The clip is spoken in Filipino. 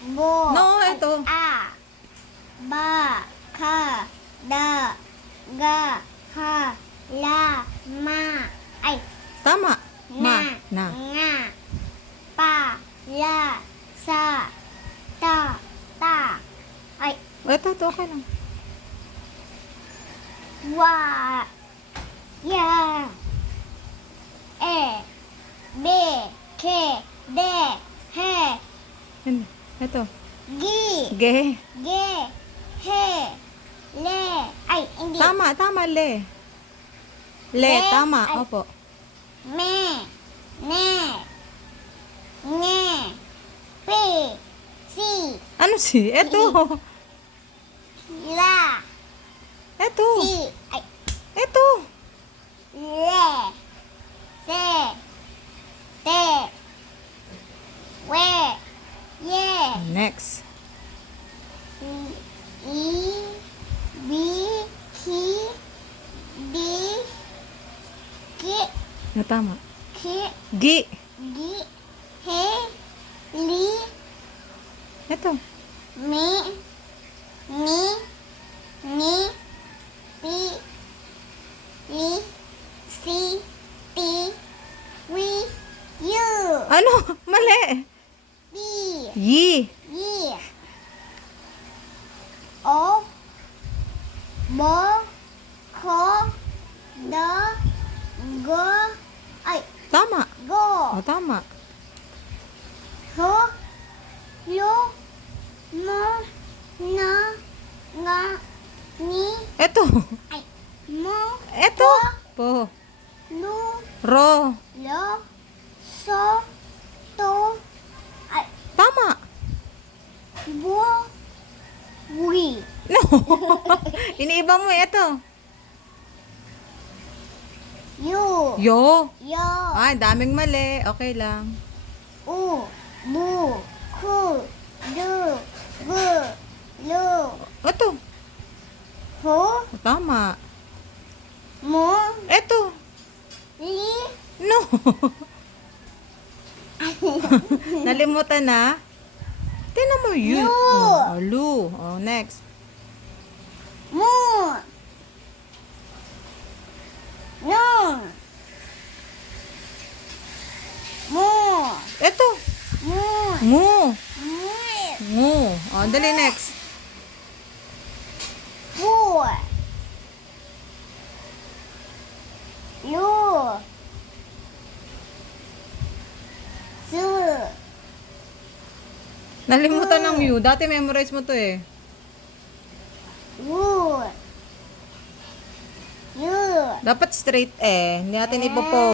bo, No, ito. a, ba, ka, da, ga, ha, la, ma, ay, Tama. Ma. Na. nga, pa, la, sa, ta, ay, Ito, okay lang. wa, ya, e, be, ke, de, he, Yan. Ito. gi, Ge. ge, he, le, ay, hindi, Tama, tama, le. Le, Le, tama. ay. Opo. me, ne, nge, pe, si, Ano si? Ito. la, Ito. si, ay, Ito. le, se, te, we, ye, Next. i, bi, ki, di, ki, Na tama. ki, Gi. gi, he, li, Ito. mi, ni, pi, li, si, ti, wi, yu, Ano? Mali. bi, Yi. yi, o, bo, ko, do, go, ay, Tama. go, O, tama. ho, lo, mo, na, nga, ni, Ito. ay, mo, Ito. Po. lu, Ro. lo, so, to, ay, Tama. bo, wi, No. Iniiba mo eh. Ito. yu, Yo. yo, Ay, daming mali. Okay lang. u, bu, ku, du, gu, lu, Ito. ho, O, tama. mo, Ito. li, No. Nalimutan na. Tingnan mo yun. Lu. Oh, lu. Oh, next. mu, nu, mu, Ito. mu, Ngu. mu, Ngu. Oh, dali next. pu, lu, su, Nalimutan ng you. Dati memorize mo to eh. wu, yu. Dapat straight eh. Hindi natin ipopo.